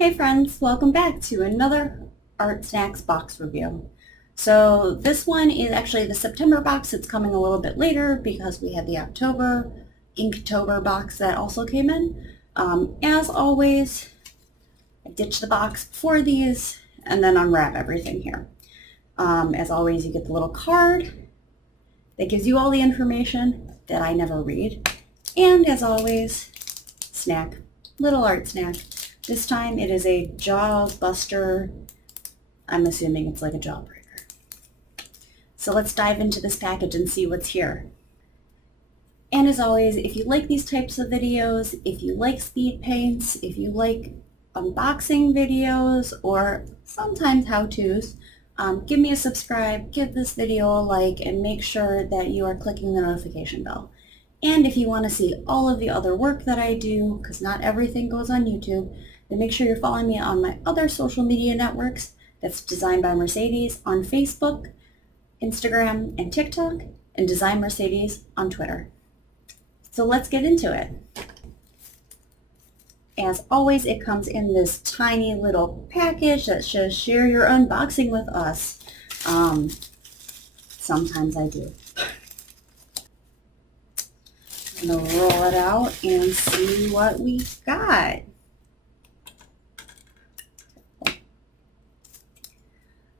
Hey friends, welcome back to another Artsnacks box review. So this one is actually the September box. It's coming a little bit later because we had the October, Inktober box that also came in. As always, I ditch the box before these and then unwrap everything here. As always, you get the little card that gives you all the information that I never read. And as always, snack, little art snack. This time it is a jaw buster. I'm assuming it's like a jawbreaker. So let's dive into this package and see what's here. And as always, if you like these types of videos, if you like speed paints, if you like unboxing videos, or sometimes how-tos, give me a subscribe, give this video a like, and make sure that you are clicking the notification bell. And if you want to see all of the other work that I do, because not everything goes on YouTube, then make sure you're following me on my other social media networks. That's Design by Mercedes on Facebook, Instagram, and TikTok, and Design Mercedes on Twitter. So let's get into it. As always, it comes in this tiny little package that says share your unboxing with us. Sometimes I do. I'm going to roll it out and see what we got.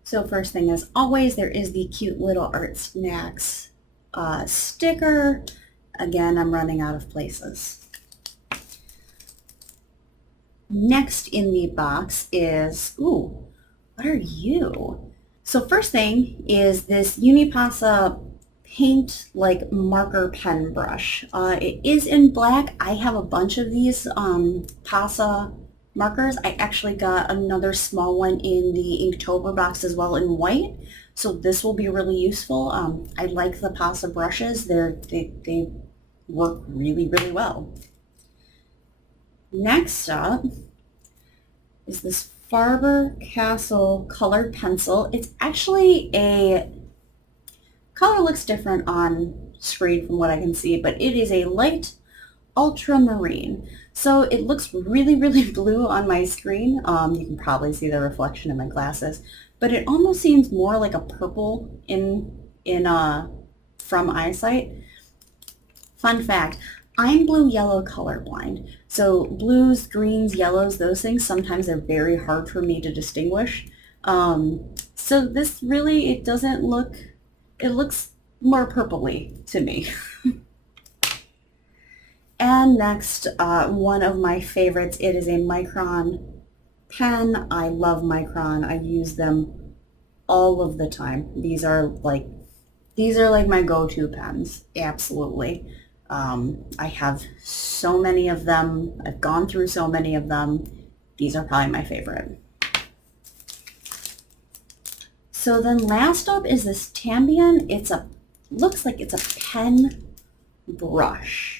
So first thing, as always, there is the cute little Artsnacks sticker. Again, I'm running out of places. Next in the box is, ooh, what are you? So first thing is this Unipasa paint like marker pen brush. It is in black. I have a bunch of these Pasa markers. I actually got another small one in the Inktober box as well in white. So this will be really useful. I like the Pasa brushes. They work really, really well. Next up is this Faber-Castell colored pencil. It's actually a color looks different on screen from what I can see, but it is a light ultramarine. So it looks really, really blue on my screen. You can probably see the reflection in my glasses, but it almost seems more like a purple from eyesight. Fun fact, I'm blue-yellow colorblind. So blues, greens, yellows, those things, sometimes they're very hard for me to distinguish. So this really, it looks more purpley to me. And next, one of my favorites, it is a Micron pen. I love Micron. I use them all of the time. These are like my go-to pens, absolutely. I have so many of them. I've gone through so many of them. These are probably my favorite. So then last up is this Tambian. Looks like it's a pen brush.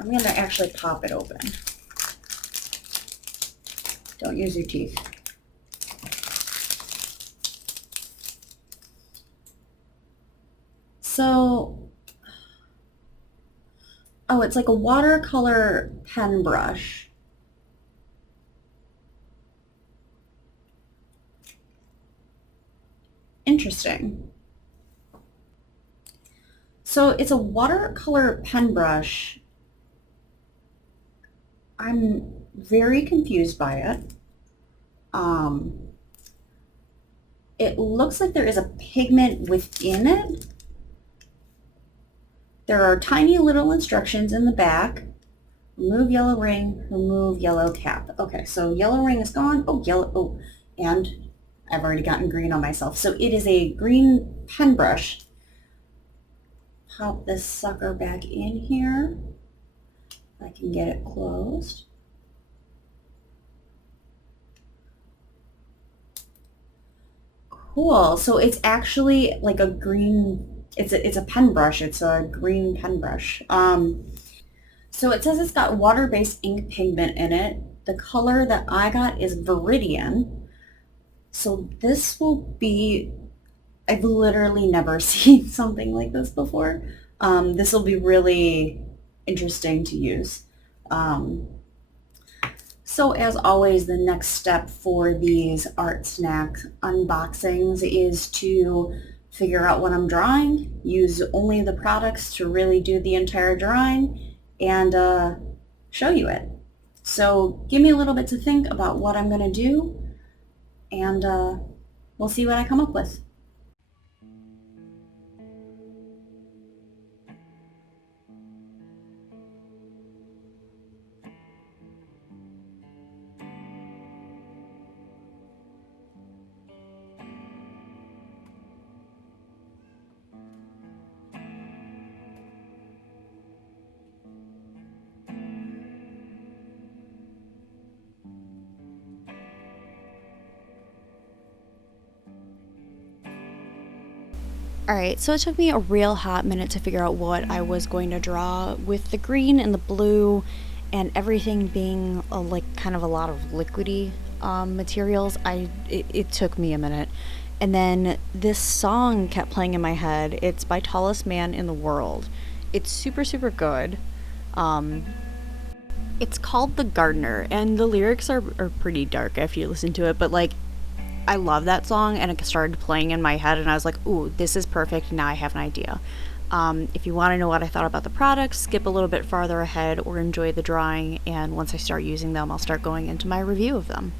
I'm going to actually pop it open. Don't use your teeth. So, oh, it's like a watercolor pen brush. Interesting. So it's a watercolor pen brush. I'm very confused by it. It looks like there is a pigment within it. There are tiny little instructions in the back. Remove yellow ring, remove yellow cap. Okay, so yellow ring is gone. Oh, yellow, oh, and I've already gotten green on myself. So it is a green pen brush. Pop this sucker back in here. I can get it closed. Cool. So it's actually like a green, it's a pen brush. It's a green pen brush. So it says it's got water-based ink pigment in it. The color that I got is Viridian. So this will be, I've literally never seen something like this before. This will be really interesting to use. So as always, the next step for these art snack unboxings is to figure out what I'm drawing, use only the products to really do the entire drawing, and show you it. So give me a little bit to think about what I'm going to do, and we'll see what I come up with. Alright, so it took me a real hot minute to figure out what I was going to draw with the green and the blue and everything being like kind of a lot of liquidy materials. It took me a minute. And then this song kept playing in my head. It's by Tallest Man in the World. It's super, super good. Um, it's called The Gardener, and the lyrics are pretty dark if you listen to it, but like I love that song, and it started playing in my head, and I was like, ooh, this is perfect. Now I have an idea. If you want to know what I thought about the products, skip a little bit farther ahead or enjoy the drawing, and once I start using them, I'll start going into my review of them.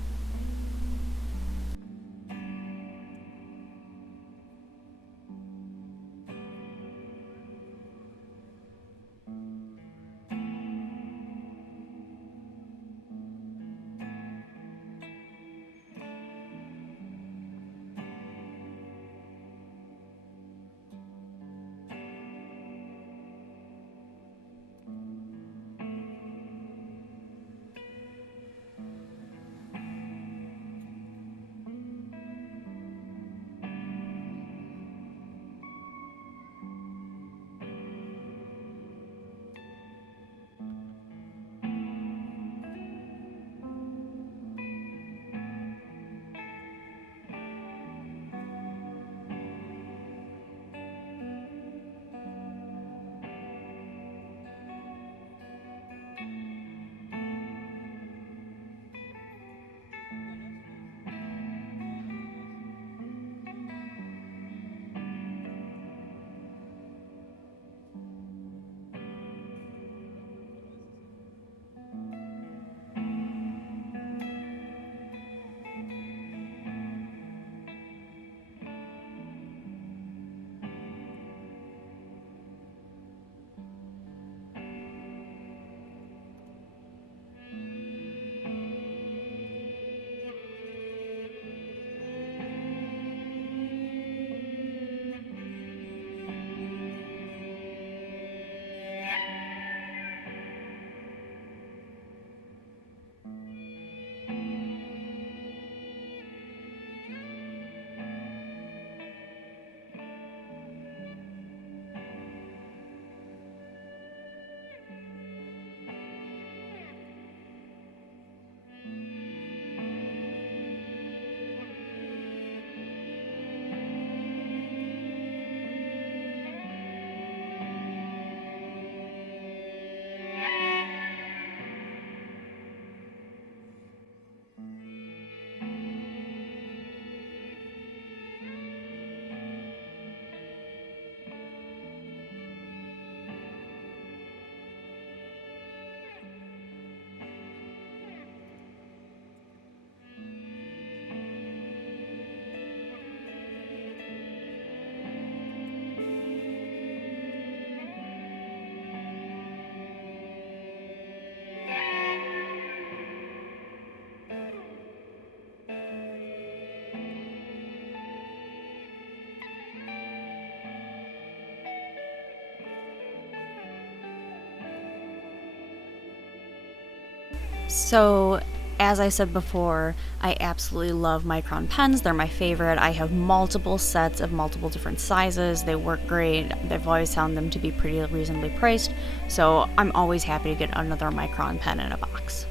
So, as I said before, I absolutely love micron pens. They're my favorite. I have multiple sets of multiple different sizes. They work great. I've always found them to be pretty reasonably priced. So, I'm always happy to get another micron pen in a box.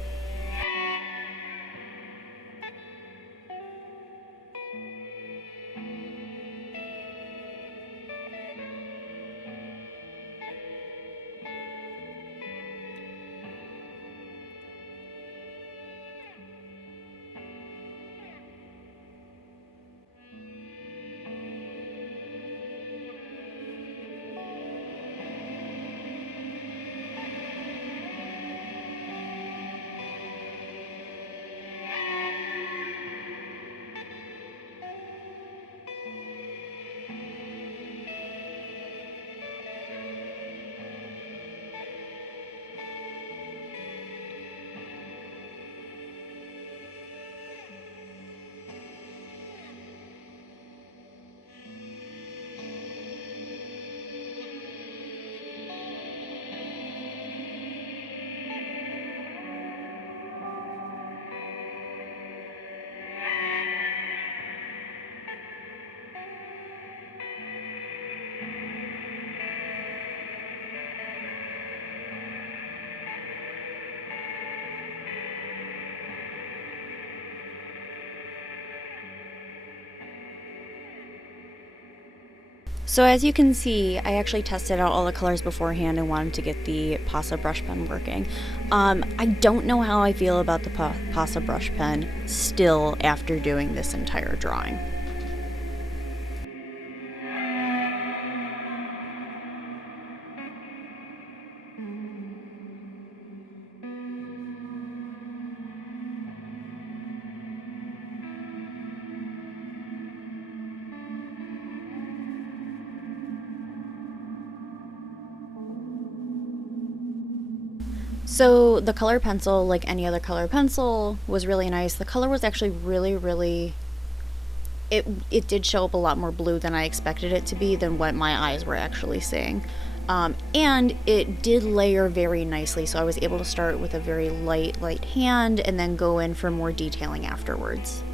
So as you can see, I actually tested out all the colors beforehand and wanted to get the Pasa brush pen working. I don't know how I feel about the Pasa brush pen still after doing this entire drawing. So the color pencil, like any other color pencil, was really nice. The color was actually really it did show up a lot more blue than I expected it to be than what my eyes were actually seeing. And it did layer very nicely, so I was able to start with a very light hand and then go in for more detailing afterwards.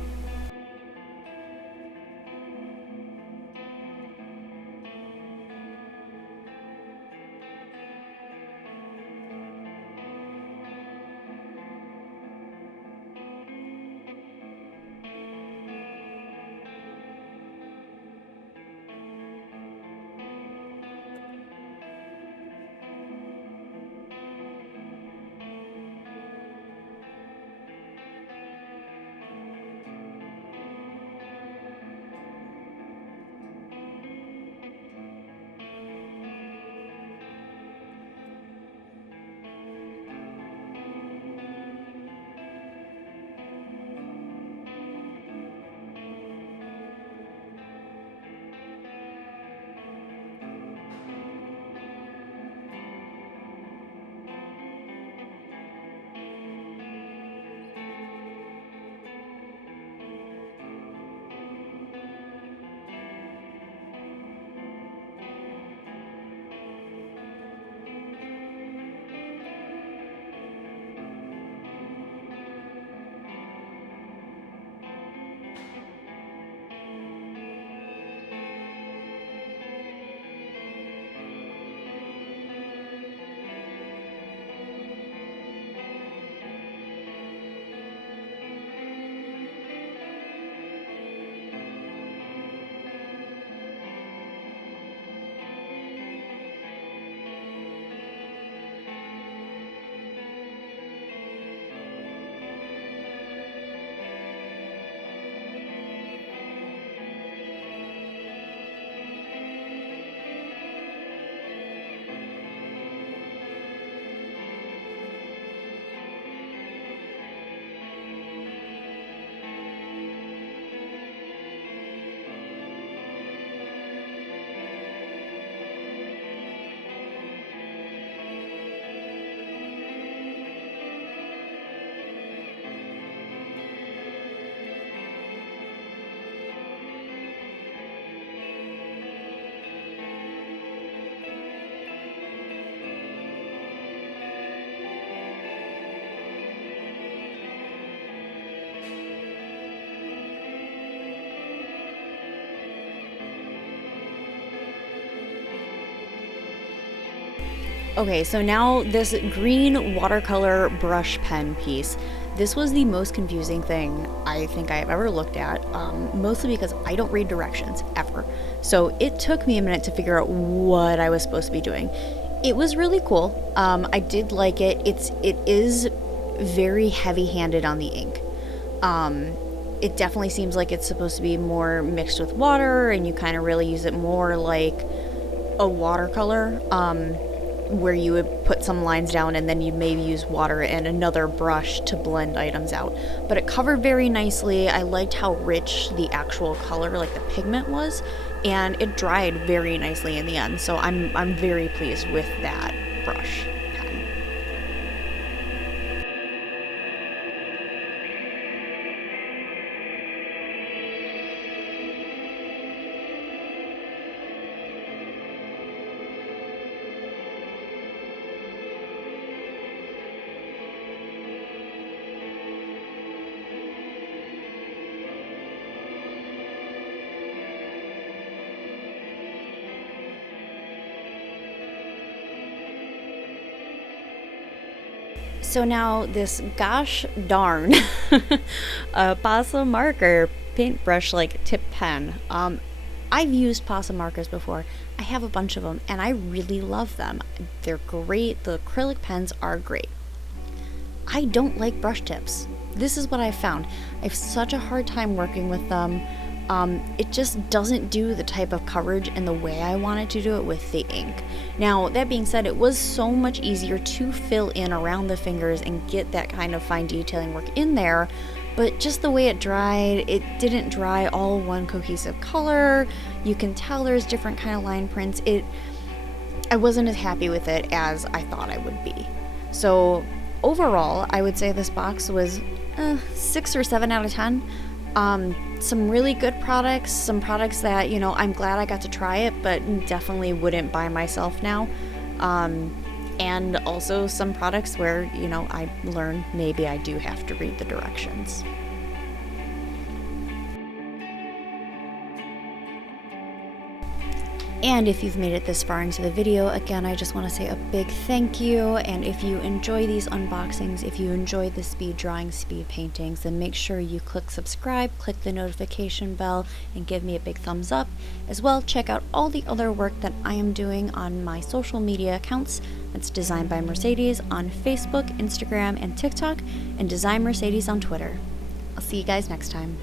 Okay, so now this green watercolor brush pen piece. This was the most confusing thing I think I have ever looked at, mostly because I don't read directions, ever. So it took me a minute to figure out what I was supposed to be doing. It was really cool. I did like it. It is very heavy-handed on the ink. It definitely seems like it's supposed to be more mixed with water, and you kind of really use it more like a watercolor. Where you would put some lines down and then you maybe use water and another brush to blend items out. But it covered very nicely. I liked how rich the actual color, like the pigment was, and it dried very nicely in the end. So I'm very pleased with that brush pen. So now this gosh darn Pasa marker paintbrush like tip pen. I've used Posum markers before. I have a bunch of them, and I really love them. They're great. The acrylic pens are great. I don't like brush tips. This is what I've found. I have such a hard time working with them. It just doesn't do the type of coverage and the way I wanted to do it with the ink. Now, that being said, it was so much easier to fill in around the fingers and get that kind of fine detailing work in there, but just the way it dried, it didn't dry all one cohesive color. You can tell there's different kind of line prints. I wasn't as happy with it as I thought I would be. So overall, I would say this box was 6 or 7 out of 10. Some really good products, some products that, I'm glad I got to try it, but definitely wouldn't buy myself now. And also some products where, I learned maybe I do have to read the directions. And if you've made it this far into the video, again, I just want to say a big thank you. And if you enjoy these unboxings, if you enjoy the speed drawing, speed paintings, then make sure you click subscribe, click the notification bell, and give me a big thumbs up. As well, check out all the other work that I am doing on my social media accounts. That's Design by Mercedes on Facebook, Instagram, and TikTok, and Design Mercedes on Twitter. I'll see you guys next time.